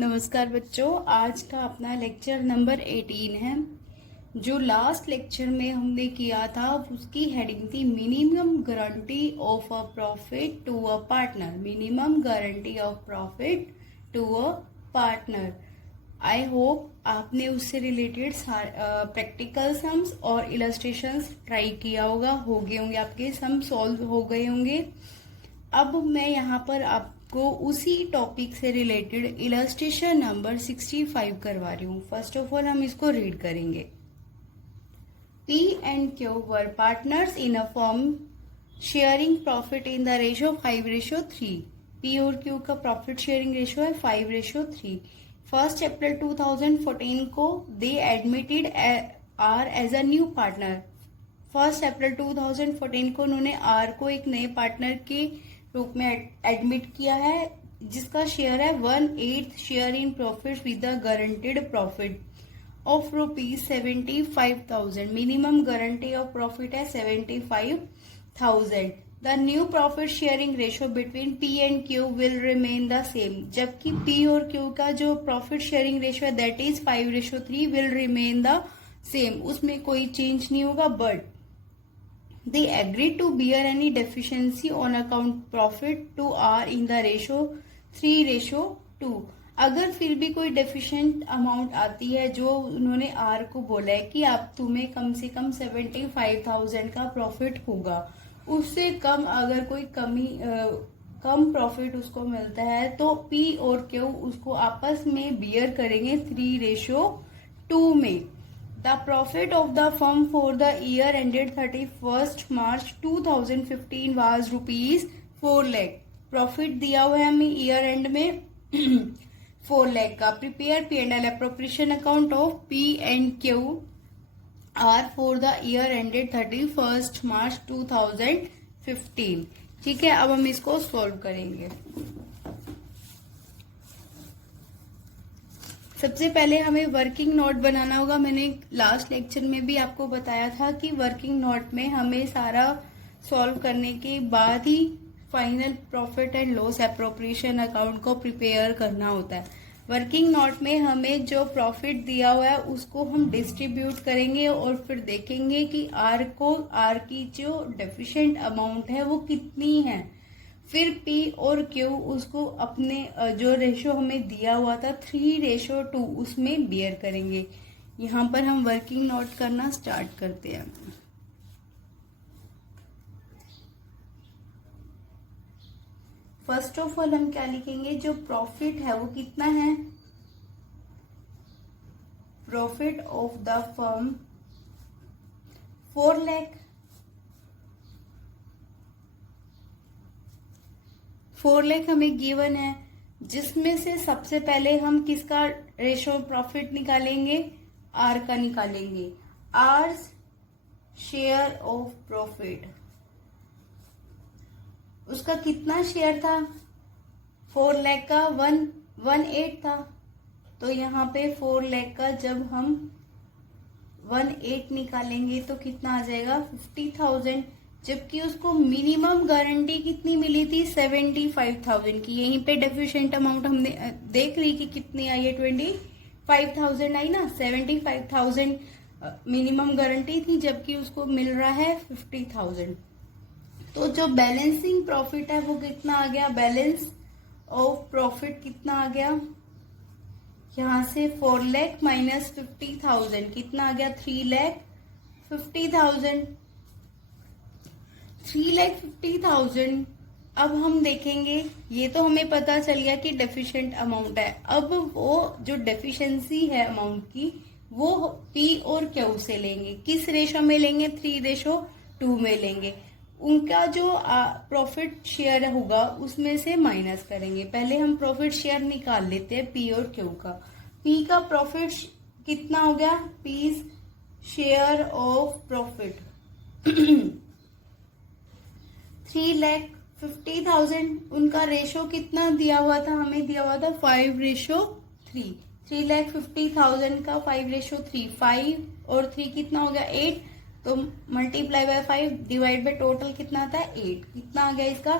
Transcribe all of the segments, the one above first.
नमस्कार बच्चों, आज का अपना लेक्चर नंबर 18 है। जो लास्ट लेक्चर में हमने किया था उसकी हेडिंग थी minimum guarantee of a profit to a partner. Minimum guarantee of profit to a partner. I hope आपने उससे रिलेटेड प्रैक्टिकल सम्स और इलस्ट्रेशंस ट्राई किया होगा, हो गए होंगे, आपके सम सॉल्व हो गए होंगे। अब मैं यहाँ पर आपको उसी टॉपिक से रिलेटेड इलस्ट्रेशन नंबर 65 करवा रही हूँ। फर्स्ट ऑफ ऑल हम इसको रीड करेंगे। P and Q were partners in a firm sharing profit in the ratio 5:3। P और Q का प्रॉफिट शेयरिंग रेशियो है 5:3। 1 अप्रैल 2014 को they admitted R as a new partner। 1 अप्रैल 2014 को उन्होंने R को एक नए पार्टनर के रूप में एडमिट किया है, जिसका शेयर है 1/8 share in profit with the guaranteed profit of ₹75,000। Minimum guarantee of profit है 75,000। The new profit sharing ratio between P and Q will remain the same. जबकि P और Q का जो प्रॉफिट शेयरिंग रेशियो है that is 5:3 will remain the same, उसमें कोई change नहीं होगा। But they agreed to bear any deficiency on account profit to R in the ratio 3:2। अगर फिर भी कोई डेफिशिएंट अमाउंट आती है, जो उन्होंने R को बोला है कि आप तुम्हें कम से कम 75,000 का प्रॉफिट होगा, उससे कम अगर कोई कम प्रॉफिट उसको मिलता है तो P और Q उसको आपस में बियर करेंगे 3:2 में। The profit of the firm for the year ended 31st March 2015 was ₹4 lakh। Profit दिया हुआ है हमें ईयर एंड में 4 लाख का। Prepare P&L appropriation account of P and Q are for the year ended 31st March 2015। ठीक है, अब हम इसको सॉल्व करेंगे। सबसे पहले हमें वर्किंग नोट बनाना होगा। मैंने लास्ट लेक्चर में भी आपको बताया था कि वर्किंग नोट में हमें सारा सॉल्व करने के बाद ही final profit and loss appropriation account को प्रिपेयर करना होता है। वर्किंग नोट में हमें जो प्रॉफिट दिया हुआ है उसको हम डिस्ट्रीब्यूट करेंगे और फिर देखेंगे कि आर की जो डेफिशिएंट अमाउंट है वो कितनी है। फिर P और Q उसको अपने जो रेशो हमें दिया हुआ था 3:2 उसमें बियर करेंगे। यहाँ पर हम वर्किंग नोट करना स्टार्ट करते हैं। फर्स्ट ऑफ ऑल हम क्या लिखेंगे, जो प्रॉफिट है वो कितना है। Profit of the firm 4 lakh. 4 lakh हमें गिवन है, जिसमें से सबसे पहले हम किसका रेशो प्रॉफिट निकालेंगे, आर का निकालेंगे। आर शेयर ऑफ प्रॉफिट, उसका कितना शेयर था, 4 लाख का 1/8 था। तो यहाँ पे 4 लाख का जब हम 1/8 निकालेंगे तो कितना आ जाएगा 50,000। जबकि उसको मिनिमम गारंटी कितनी मिली थी 75,000 की। यहीं पे डेफिशिएंट अमाउंट हमने देख ली कि कितनी आई है, 25,000 आई ना। 75,000 मिनिमम गारंटी थी, जबकि उसको मिल रहा है 50,000। तो जो बैलेंसिंग प्रॉफिट है वो कितना आ गया, बैलेंस ऑफ प्रॉफिट कितना आ गया, यहाँ से 4 लाख माइनस 50,000 कितना आ गया 3,50,000। 3,50,000। अब हम देखेंगे, ये तो हमें पता चल गया कि डेफिशिएंट अमाउंट है। अब वो जो डेफिशिएंसी है अमाउंट की वो P और Q से लेंगे। किस रेशो में लेंगे, 3:2 में लेंगे। उनका जो प्रॉफिट शेयर होगा उसमें से माइनस करेंगे। पहले हम प्रॉफिट शेयर निकाल लेते हैं P और Q का। P का प्रॉफिट कितना हो गया, P शेयर ऑफ प्रॉफिट 3,50,000। उनका रेशो कितना दिया हुआ था, हमें दिया हुआ था 5:3। 3,50,000 का 5:3, 5 और 3 कितना हो गया 8। तो multiply by 5 divide by total कितना आता है 8। कितना आ गया इसका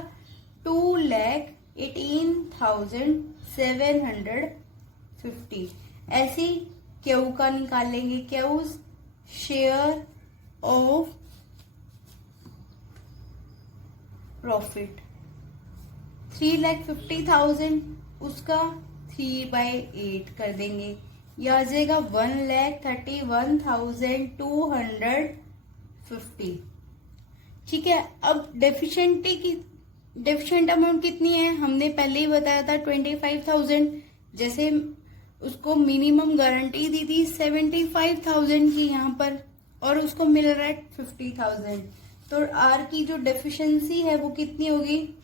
2,18,700 50। ऐसे क्यू का निकाल लेंगे, क्यूज शेयर ऑफ प्रॉफिट 3,50,000, उसका 3/8 कर देंगे, यह आ जाएगा 1,31,250। ठीक है। अब डेफिशिएंट अमाउंट कितनी है, हमने पहले ही बताया था 25,000। जैसे उसको मिनिमम गारंटी दी थी 75,000 की यहाँ पर, और उसको मिल रहा है 50,000, तो आर की जो डेफिशिएंसी है वो कितनी होगी,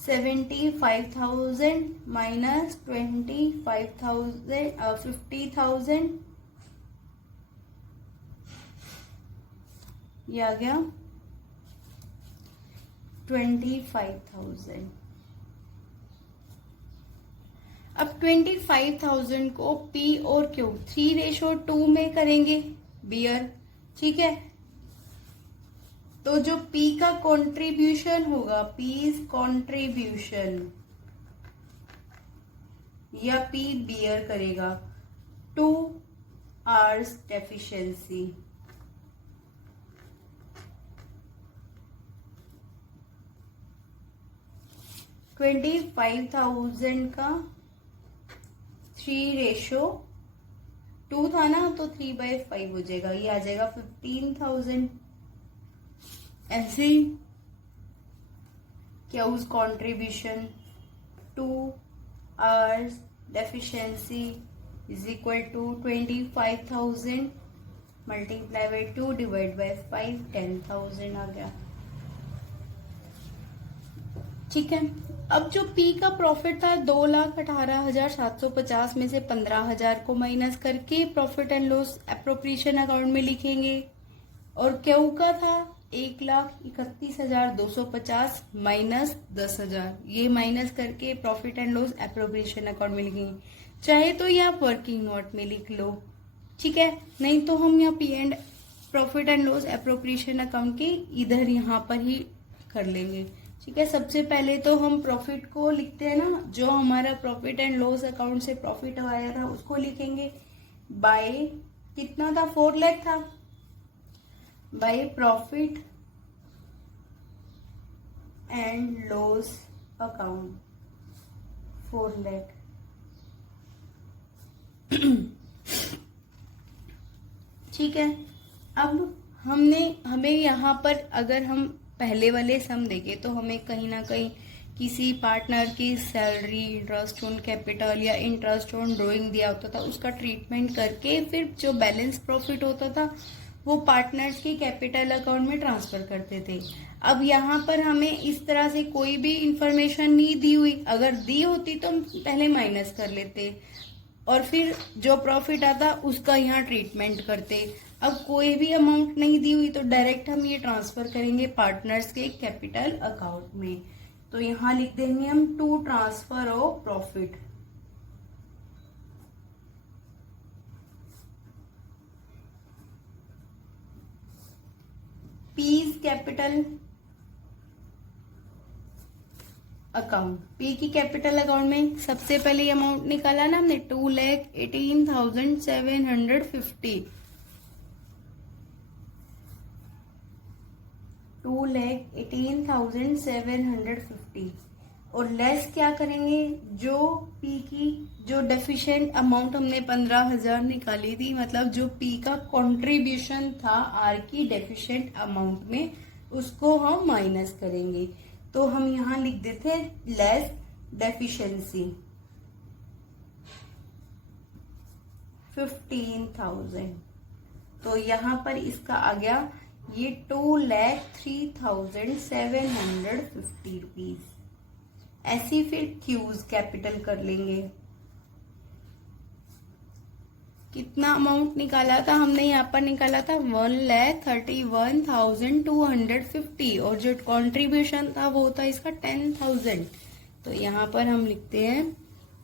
75,000 माइनस 25,000 50,000, ये आ गया 25,000। अब 25,000 को P और Q 3:2 में करेंगे बियर। ठीक है, तो जो P का कंट्रीब्यूशन होगा, P's कंट्रीब्यूशन या P बियर करेगा 2 hours डेफिशिएंसी। $25,000 का 3:2 था ना, तो 3/5 हो जाएगा, ये आ जाएगा 15,000। ऐसे क्या उस contribution 2 hours deficiency is equal to 25,000 multiply by 2 divide by 5, 10,000 आ गया। ठीक है। अब जो P का प्रॉफिट था 2,18,750 में से 15,000 को माइनस करके profit and loss appropriation account में लिखेंगे, और Q का था 1,31,250 माइनस 10,000, ये माइनस करके profit and loss appropriation account में लिखेंगे। चाहे तो ये आप वर्किंग नोट में लिख लो, ठीक है, नहीं तो हम यहाँ P and profit and loss appropriation account के इधर यहाँ पर ही कर लेंगे। ठीक है, सबसे पहले तो हम प्रॉफिट को लिखते हैं ना, जो हमारा प्रॉफिट एंड लॉस अकाउंट से प्रॉफिट आया था उसको लिखेंगे बाय कितना था, 4 लाख था, by profit and loss account 4 lakh. ठीक है, अब हमें यहाँ पर अगर हम पहले वाले सम देखें तो हमें कहीं ना कहीं किसी पार्टनर की सैलरी, इंटरेस्ट ऑन कैपिटल या इंटरेस्ट ऑन ड्रॉइंग दिया होता था, उसका ट्रीटमेंट करके फिर जो बैलेंस प्रॉफिट होता था वो पार्टनर्स के कैपिटल अकाउंट में ट्रांसफर करते थे। अब यहाँ पर हमें इस तरह से कोई भी इंफॉर्मेशन नहीं दी हुई, अगर दी होती तो हम पहले माइनस कर लेते और फिर जो प्रॉफिट आता उसका यहाँ ट्रीटमेंट करते। अब कोई भी अमाउंट नहीं दी हुई तो डायरेक्ट हम ये ट्रांसफर करेंगे पार्टनर्स के कैपिटल अकाउंट में। तो यहाँ लिख देंगे हम to transfer of profit. P's capital account, P की कैपिटल अकाउंट में सबसे पहले अमाउंट निकाला ना हमने 2,18,750, 2,18,750 और लेस क्या करेंगे, जो पी की जो डेफिशिएंट अमाउंट हमने 15,000 निकाली थी, मतलब जो पी का कंट्रीब्यूशन था आर की डेफिशिएंट अमाउंट में, उसको हम माइनस करेंगे। तो हम यहाँ लिख देते लेस डेफिशिएंसी 15,000। तो यहाँ पर इसका आ गया ये 2,03,750 रुपीज। ऐसे फिर क्यूज कैपिटल कर लेंगे। कितना अमाउंट निकाला था हमने, यहाँ पर निकाला था 1,31,250 और जो कंट्रीब्यूशन था वो था इसका 10,000। तो यहाँ पर हम लिखते हैं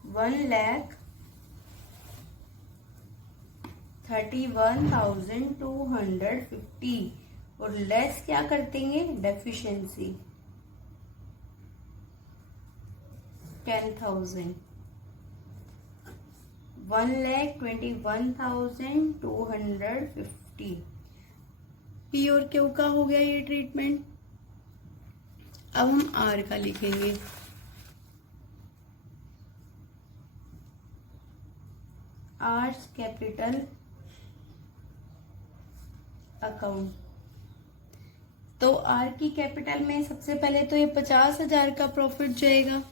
1,31,250 और लेस क्या कर देंगे डेफिशिएंसी 10,000, 1,21,250। पी और क्यू का हो गया ये ट्रीटमेंट। अब हम आर का लिखेंगे। R's capital account. तो आर की कैपिटल में सबसे पहले तो ये 50,000 का प्रॉफिट जाएगा,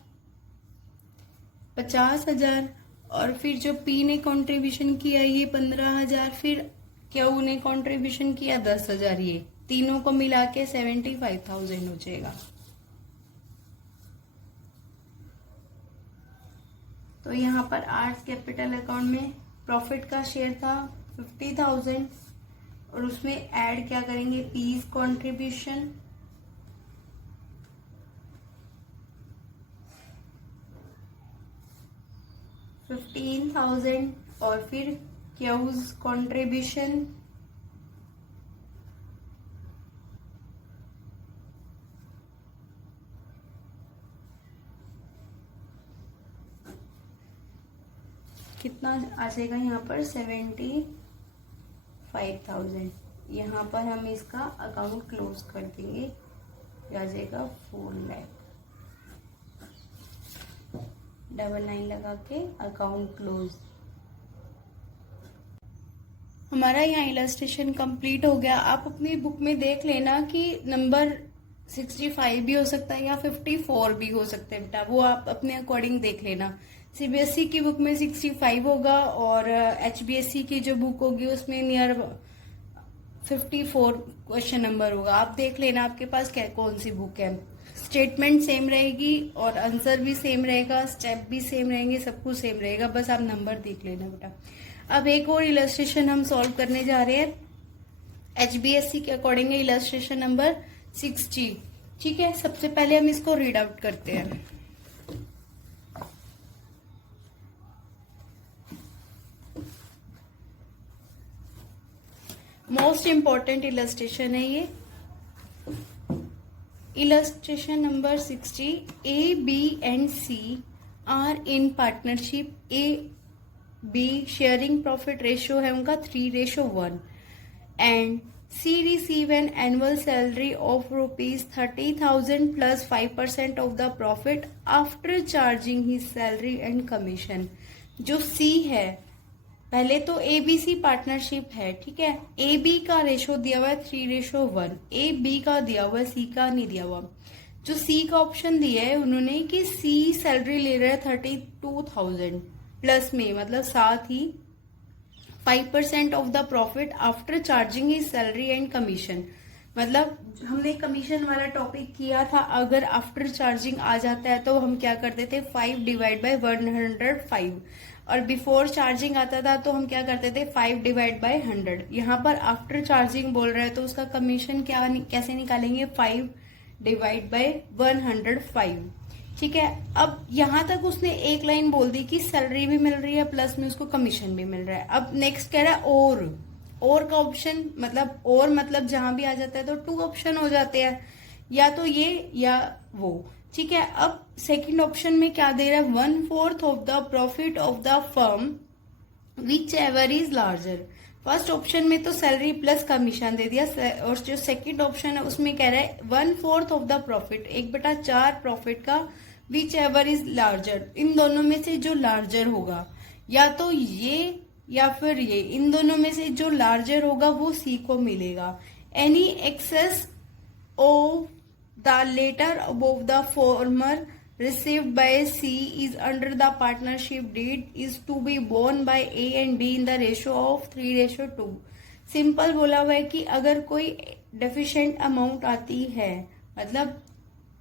50,000। और फिर जो पी ने कंट्रीब्यूशन किया ये 15,000, फिर क्यू ने कंट्रीब्यूशन किया 10,000, ये तीनों को मिला के 75,000 हो जाएगा। तो यहाँ पर आर्ट्स कैपिटल अकाउंट में प्रॉफिट का शेयर था 50,000 और उसमें ऐड क्या करेंगे, पीस कंट्रीब्यूशन, $15,000 और फिर क्यूज कंट्रीब्यूशन कितना आ जाएगा यहाँ पर 75,000। यहाँ पर हम इसका अकाउंट क्लोज कर देंगे, आ जाएगा 4 लाख। डबल लाइन लगा के अकाउंट क्लोज। हमारा यहाँ इलस्ट्रेशन कंप्लीट हो गया। आप अपनी बुक में देख लेना कि नंबर 65 भी हो सकता है या 54 भी हो सकता है बेटा, वो आप अपने अकॉर्डिंग देख लेना। सीबीएसई की बुक में 65 होगा और एचबीएसई की जो बुक होगी उसमें नियर 54 क्वेश्चन नंबर होगा। आप देख लेना आपके पास कौन सी बुक है। स्टेटमेंट सेम रहेगी और आंसर भी सेम रहेगा, स्टेप भी सेम रहेंगे, सब कुछ सेम रहेगा, बस आप नंबर देख लेना बेटा। अब एक और इलस्ट्रेशन हम सॉल्व करने जा रहे हैं। एचबीएसई के अकॉर्डिंग है इलस्ट्रेशन नंबर 60। ठीक है, सबसे पहले हम इसको रीड आउट करते हैं। मोस्ट इंपॉर्टेंट इलस्ट्रेशन है ये। Illustration number 60। A B and C are in partnership. A B sharing profit ratio है उनका 3:1 and C receive an annual salary of ₹30,000 plus 5% of the profit after charging his salary and commission. जो C है, पहले तो ABC partnership है, ठीक है। A B का रेशो दिया हुआ है 3:1, ए बी का दिया हुआ है, सी का नहीं दिया हुआ। जो सी का ऑप्शन दिया है उन्होंने कि सी सैलरी ले रहा है 32,000 प्लस में, मतलब साथ ही 5% of the profit after charging is salary and commission. मतलब हमने कमीशन वाला टॉपिक किया था, अगर आफ्टर चार्जिंग आ जाता है तो हम क्या करते थे 5/105 और बिफोर चार्जिंग आता था तो हम क्या करते थे 5/100। यहाँ पर आफ्टर चार्जिंग बोल रहे हैं तो उसका कमीशन क्या कैसे निकालेंगे 5/105। ठीक है, अब यहाँ तक उसने एक लाइन बोल दी कि सैलरी भी मिल रही है प्लस में उसको कमीशन भी मिल रहा है। अब नेक्स्ट कह रहा है और का ऑप्शन, मतलब और मतलब जहां भी आ जाता है तो 2 ऑप्शन हो जाते हैं, या तो ये या वो। ठीक है, अब सेकंड ऑप्शन में क्या दे रहा है 1/4 of the profit of the firm which ever is larger. First option में तो सैलरी प्लस कमीशन दे दिया और जो सेकंड ऑप्शन है उसमें कह रहा है 1/4 ऑफ द प्रॉफिट, 1/4 प्रॉफिट का विच एवर इज लार्जर। इन दोनों में से जो लार्जर होगा, या तो ये या फिर ये, इन दोनों में से जो लार्जर होगा वो सी को मिलेगा। Any excess of the latter above the former received by C is under the partnership deed is to be borne by A and B in the ratio of 3:2। Simple बोला हुआ है कि अगर कोई डेफिशिएंट अमाउंट आती है, मतलब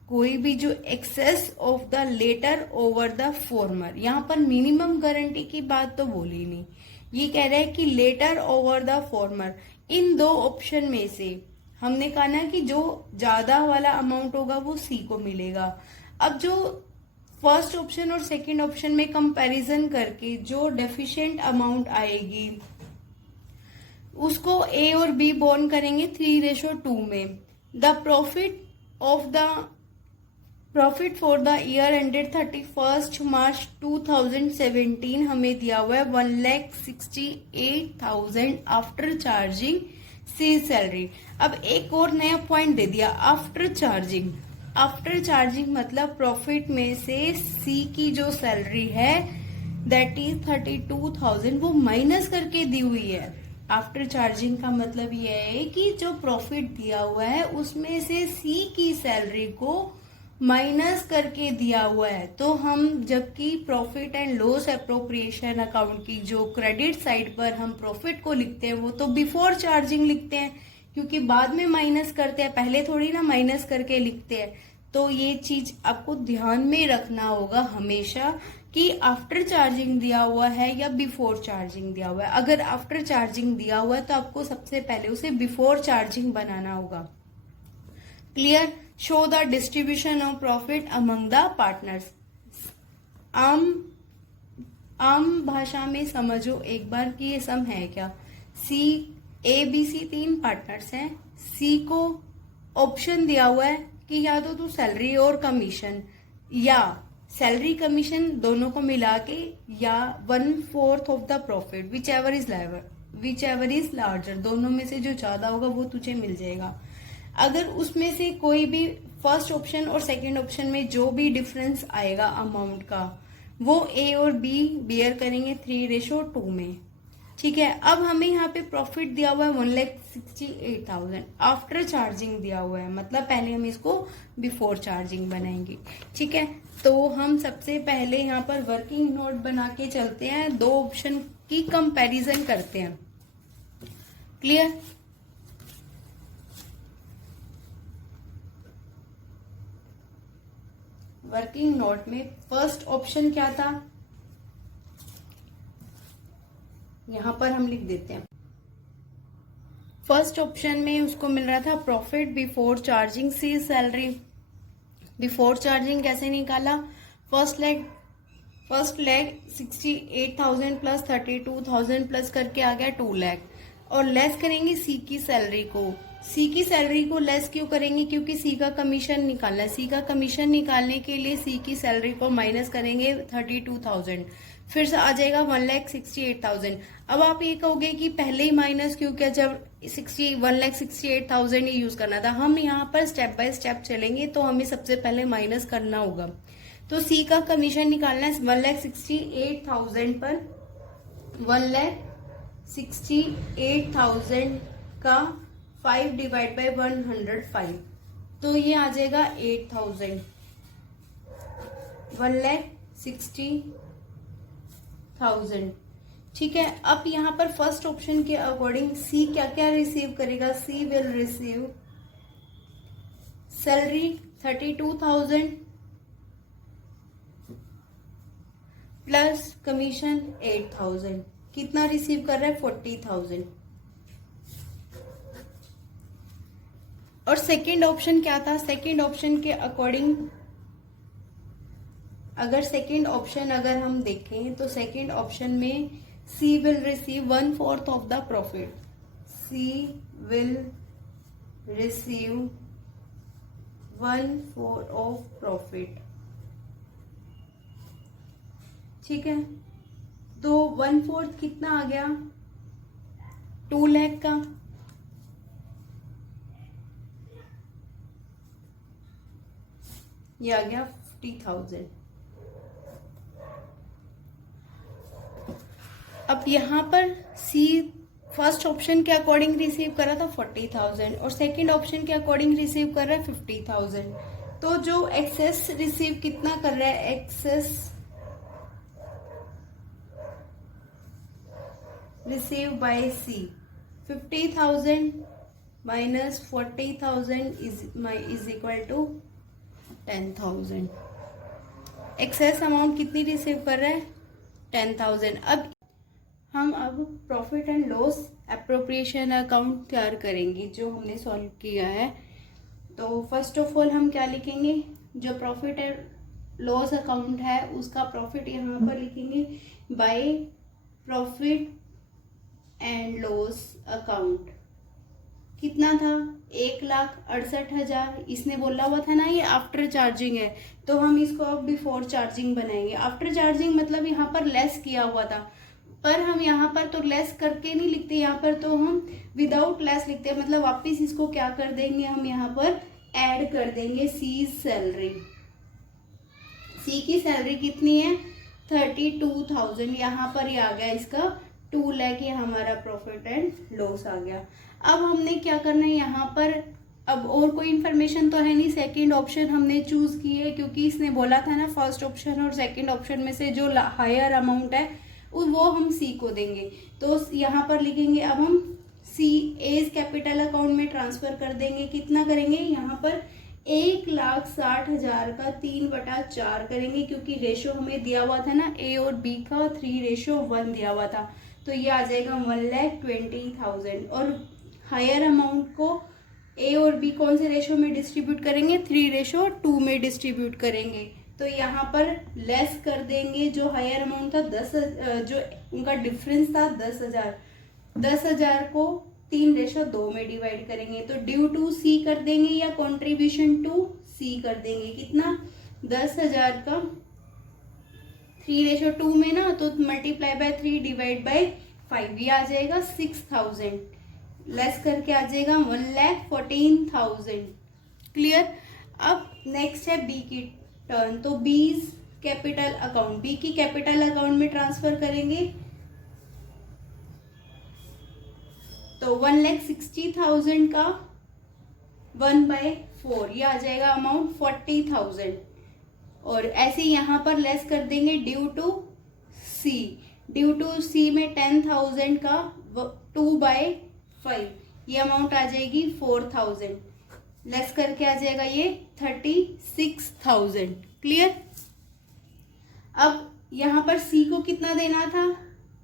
कोई भी जो excess of the latter over the former, यहाँ पर मिनिमम गारंटी की बात तो बोली नहीं, ये कह रहा है कि लेटर ओवर द फॉर्मर। इन 2 ऑप्शन में से हमने कहा ना कि जो ज्यादा वाला अमाउंट होगा वो सी को मिलेगा। अब जो फर्स्ट ऑप्शन और सेकंड ऑप्शन में कंपैरिजन करके जो डेफिशिएंट अमाउंट आएगी उसको ए और बी बॉर्न करेंगे 3:2 में। The profit of the profit for the year ended 31 मार्च 2017 हमें दिया हुआ है 1,68,000 आफ्टर चार्जिंग सी सैलरी। अब एक और नया पॉइंट दे दिया, आफ्टर चार्जिंग। आफ्टर चार्जिंग मतलब प्रॉफिट में से सी की जो सैलरी है दैट इज 32,000 वो माइनस करके दी हुई है। आफ्टर चार्जिंग का मतलब ये है कि जो प्रॉफिट दिया हुआ है उसमें से सी की सैलरी को माइनस करके दिया हुआ है। तो हम जबकि profit and loss appropriation account की जो क्रेडिट साइड पर हम प्रॉफिट को लिखते हैं वो तो बिफोर चार्जिंग लिखते हैं, क्योंकि बाद में माइनस करते हैं, पहले थोड़ी ना माइनस करके लिखते हैं। तो ये चीज आपको ध्यान में रखना होगा हमेशा कि आफ्टर चार्जिंग दिया हुआ है या बिफोर चार्जिंग दिया हुआ है। अगर आफ्टर चार्जिंग दिया हुआ है तो आपको सबसे पहले उसे बिफोर चार्जिंग बनाना होगा। Clear. Show the distribution of profit among the partners. आम भाषा में समझो एक बार कि ये सम है क्या। सी ए बी सी 3 पार्टनर्स हैं। सी को ऑप्शन दिया हुआ है कि या तो तू सैलरी और कमीशन या सैलरी कमीशन दोनों को मिला के या 1/4 of the profit which ever is larger, दोनों में से जो ज्यादा होगा वो तुझे मिल जाएगा। अगर उसमें से कोई भी फर्स्ट ऑप्शन और सेकंड ऑप्शन में जो भी डिफरेंस आएगा अमाउंट का वो ए और बी बियर करेंगे 3:2 में। ठीक है। अब हमें यहाँ पे प्रॉफिट दिया हुआ है 1,68,000 आफ्टर चार्जिंग दिया हुआ है, मतलब पहले हम इसको बिफोर चार्जिंग बनाएंगे। ठीक है। तो हम सबसे पहले यहाँ पर वर्किंग नोट बना के चलते हैं, दो ऑप्शन की कंपैरिजन करते हैं। क्लियर। वर्किंग नोट में फर्स्ट ऑप्शन क्या था, यहां पर हम लिख देते हैं। फर्स्ट ऑप्शन में उसको मिल रहा था प्रॉफिट बिफोर चार्जिंग सी सैलरी। बिफोर चार्जिंग कैसे निकाला, फर्स्ट लेग 68,000 प्लस 32,000 प्लस करके आ गया 2 लाख, और लेस करेंगे सी की सैलरी को। सी की सैलरी को लेस क्यों करेंगे, क्योंकि सी का कमीशन निकालना है। सी का कमीशन निकालने के लिए सी की सैलरी को माइनस करेंगे 32,000, फिर से आ जाएगा 1,68,000। अब आप ये कहोगे कि पहले ही माइनस क्यों किया जब 1,68,000 ही यूज करना था। हम यहाँ पर स्टेप बाय स्टेप चलेंगे तो हमें सबसे पहले माइनस करना होगा। तो सी का कमीशन निकालना है 1,68,000 पर 1,68,000 का 5 डिवाइड बाय 105, तो ये आ जाएगा 8,000। 1,60,000। ठीक है। अब यहाँ पर फर्स्ट ऑप्शन के अकॉर्डिंग सी क्या क्या रिसीव करेगा, C will receive salary 32,000 plus commission 8,000, कितना रिसीव कर रहा है 40,000। और सेकंड ऑप्शन क्या था, सेकंड ऑप्शन के अकॉर्डिंग अगर हम देखें तो सेकंड ऑप्शन में C will receive 1/4 of the profit. C will receive 1/4 of profit. ठीक है। तो 1/4 कितना आ गया, 2 लाख का। ये आ गया 50,000। अब यहां पर सी फर्स्ट ऑप्शन के अकॉर्डिंग रिसीव कर रहा था 40,000 और सेकंड ऑप्शन के अकॉर्डिंग रिसीव कर रहा है 50,000। तो जो एक्सेस रिसीव कितना कर रहा है, excess receive by C 50,000 minus 40,000 is equal to 10,000। Excess amount कितनी रिसीव कर रहा है 10,000। अब हम profit and loss appropriation account तैयार करेंगे जो हमने सॉल्व किया है। तो फर्स्ट ऑफ ऑल हम क्या लिखेंगे, जो प्रॉफिट एंड लॉस अकाउंट है उसका प्रॉफिट यहाँ पर लिखेंगे by profit and loss account. कितना था 1,68,000 इसने बोला हुआ था ना, ये आफ्टर चार्जिंग है, तो हम इसको अब बिफोर चार्जिंग बनाएंगे। आफ्टर चार्जिंग मतलब यहाँ पर लेस किया हुआ था, पर हम यहाँ पर तो लेस करके नहीं लिखते, यहाँ पर तो हम विदाउट लेस लिखते हैं, मतलब वापस इसको क्या कर देंगे, हम यहाँ पर ऐड कर देंगे सी सैलरी। सी की सैलरी कितनी है, 32,000, यहाँ पर ही आ गया इसका 2 लाख, ये हमारा प्रॉफिट एंड लॉस आ गया। अब हमने क्या करना है यहाँ पर, अब और कोई इन्फॉर्मेशन तो है नहीं, सेकंड ऑप्शन हमने चूज की है क्योंकि इसने बोला था ना फर्स्ट ऑप्शन और सेकंड ऑप्शन में से जो हायर अमाउंट है वो हम सी को देंगे। तो यहाँ पर लिखेंगे, अब हम सी एज कैपिटल अकाउंट में ट्रांसफर कर देंगे। कितना करेंगे, यहाँ पर 1,60,000 का 3/4 करेंगे, क्योंकि रेशो हमें दिया हुआ था ना ए और बी का 3:1 दिया हुआ था, तो ये आ जाएगा 1,20,000। और हायर अमाउंट को ए और बी कौन से रेशो में डिस्ट्रीब्यूट करेंगे, 3:2 में डिस्ट्रीब्यूट करेंगे। तो यहाँ पर लेस कर देंगे, जो हायर अमाउंट था 10, जो उनका डिफरेंस था 10,000, 10,000 को 3:2 में डिवाइड करेंगे, तो ड्यू टू सी कर देंगे या कॉन्ट्रीब्यूशन टू सी कर देंगे। कितना, 10,000 का 3:2 में ना, तो मल्टीप्लाई बाय 3 डिवाइड बाय 5, ये आ जाएगा 6,000, लेस करके आ जाएगा 1,14,000। क्लियर। अब नेक्स्ट है बी की टर्न, तो बीज कैपिटल अकाउंट, बी की कैपिटल अकाउंट में ट्रांसफर करेंगे, तो 1,60,000 का 1/4, ये आ जाएगा अमाउंट 40,000। और ऐसे यहाँ पर लेस कर देंगे due to C, due to C में 10,000 का 2/5, ये अमाउंट आ जाएगी 4,000, लेस करके आ जाएगा ये 36,000। क्लियर। अब यहाँ पर सी को कितना देना था,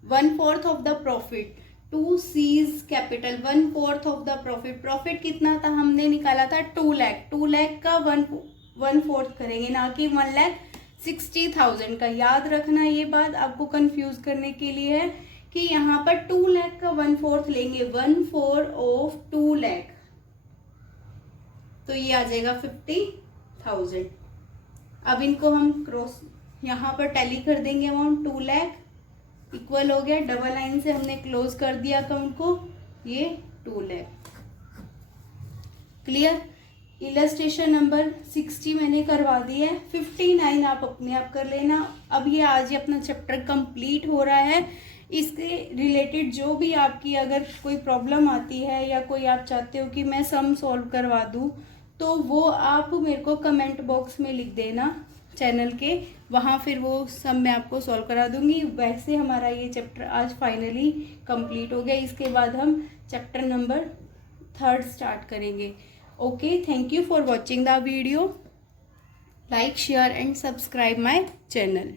1/4 of the profit to C's capital, 1/4 of the profit. Profit कितना था, हमने निकाला था 2 लाख, 2 लाख का 1/4 करेंगे, ना कि 1,60,000 का। याद रखना ये बात, आपको कंफ्यूज करने के लिए है कि यहाँ पर 2 लाख का 1/4 लेंगे, 1/4 ऑफ 2 लाख, तो ये आ जाएगा 50,000। अब इनको हम क्रॉस यहाँ पर टैली कर देंगे, अमाउंट 2 लाख इक्वल हो गया, डबल लाइन से हमने क्लोज कर दिया अकाउंट को, ये 2 लाख। क्लियर। इलस्ट्रेशन नंबर 60 मैंने करवा दी है, 59 आप अपने आप कर लेना। अब ये आज ही अपना चैप्टर कंप्लीट हो रहा है, इसके रिलेटेड जो भी आपकी अगर कोई प्रॉब्लम आती है या कोई आप चाहते हो कि मैं सम सॉल्व करवा दूं, तो वो आप मेरे को कमेंट बॉक्स में लिख देना चैनल के, वहाँ फिर वो सब मैं आपको सॉल्व करा दूंगी। वैसे हमारा ये चैप्टर आज फाइनली कंप्लीट हो गया, इसके बाद हम चैप्टर नंबर 3 स्टार्ट करेंगे। Okay, thank you for watching the video, like share and subscribe my channel.